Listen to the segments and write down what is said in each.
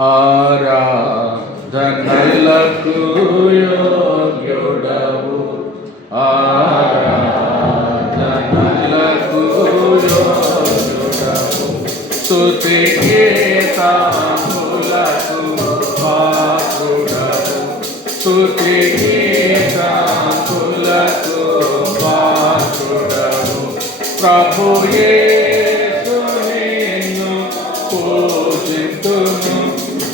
ఆరాధనలకు యోగ్యుడవు. ఆరాధనలకు యోగ్యుడవు స్తుతికి తాములకు పాత్రుడవు. స్తుతికి తాములకు పాత్రుడవు ప్రభుయే పూజితును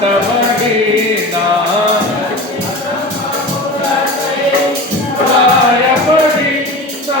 కొట్టబడి నా. గాయపడి నా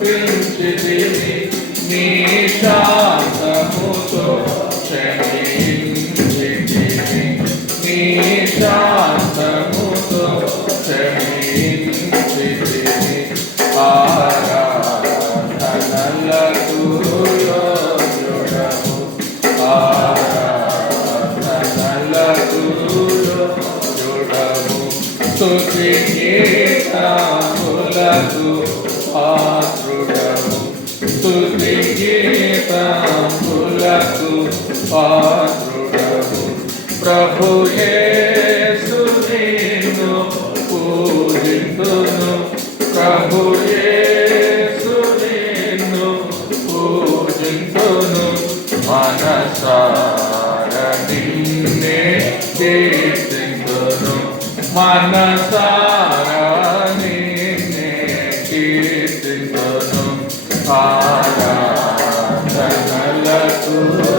చూపించితివి నీ శాంతముతో క్షమించితివి నీ శాంతముతో క్షమించితివి ఆరాధనలకు యోగ్యుడవు. ఆరాధనలకు యోగ్యుడవు. స్తుతి గీతములకు పాత్రుడవు స్తుతి గీతములకు పాత్రుడవు ప్రభు పూజితును నిన్ను పూజింతును ప్రభు యేసు నిన్ను మనసార నిన్నే మనసార Lord.